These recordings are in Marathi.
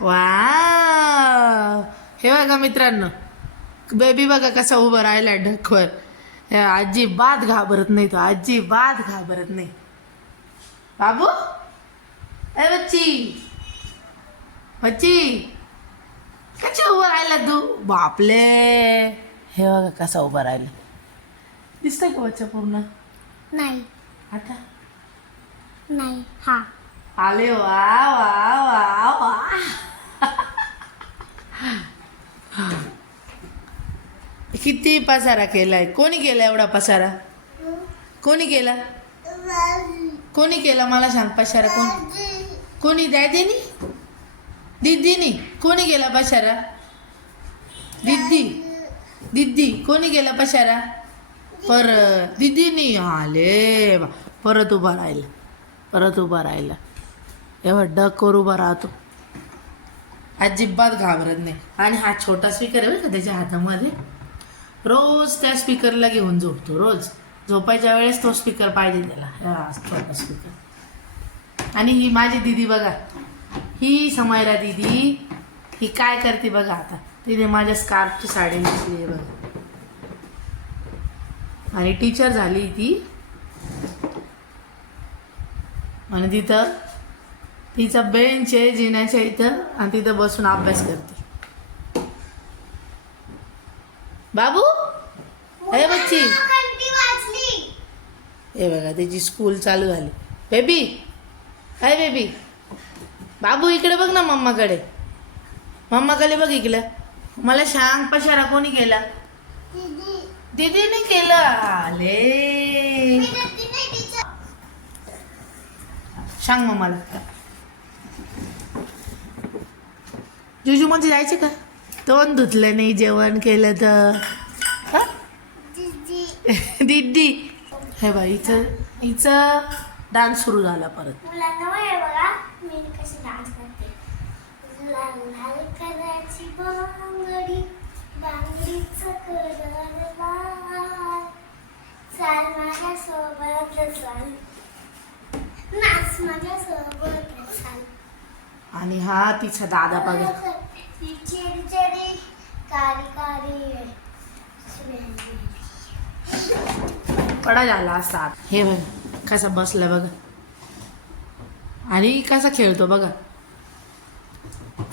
वा, हे बघा मित्रांनो, बेबी बघा कसा उभा राहिला ढकवर. अजिबात घाबरत नाही तो, अजिबात घाबरत नाही. बाबू, ए बच्ची, बच्ची कशी उभा राहिला तू? बापले, हे बघा कसा उभा राहिला. दिसतंय का बच्चा पूर्ण? नाही. आता नाही. हा. आले. वा वा वा वा. किती पसारा केलाय? कोणी केला एवढा पसारा? कोणी केला? कोणी केला मला सांग पसारा? कोणी? दादीनी? दीदीनी? कोणी केला पसारा? दीदी कोणी केला पसारा? परत दीदीनी. आले परत उभा राहिला. एवढा डकवर उभा राहतो, अजिबात घाबरत नाही. आणि हा छोटा स्पीकर आहे बरं का त्याच्या हातामध्ये. रोज त्या स्पीकरला घेऊन झोपतो. रोज झोपायच्या वेळेस तो स्पीकर पाहिजे त्याला, हा छोटा स्पीकर. आणि ही माझी दीदी बघा, ही समायरा दीदी, ही काय करते बघा. आता तिने माझ्या स्कार्फची साडी नेसली आहे बघा. आणि टीचर झाली ती. आणि तिथं तिचा बेंच आहे जिन्याच्या इथं, आणि तिथं बसून अभ्यास करते. बाबू, हे बच्ची, हे बघा त्याची स्कूल चालू झाली. Baby, hi baby. बाबू इकडे बघ ना मम्माकडे. मम्माकडे बघ इकडे. मला सांग पसारा कोणी केला? दीदीने केला. आले, सांग मग मला. जुजू मध्ये जायचे का? तोंड धुतलं नाही जेवण केलं तर. दीदी, हे बघ हिचं डान्स सुरू झाला परत. बघा मी कशी डान्स करते. लाल लाल करायची बांगडी, बांगडीचं कलर लाल. चाल माझ्या सोबत चाल, नाच माझ्या सोबत चाल. आणि हा तिचा दादा बघा. चिरी चिरी कारी कारी पडा झाला असता. हे बघा कसा बसला बघा, आणि कसा खेळतो बघा.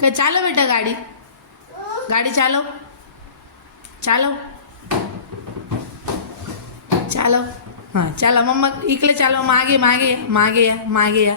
काय चालव बेटा, गाडी चालव. हां चला मम्मा इकडे चालव. मागे या.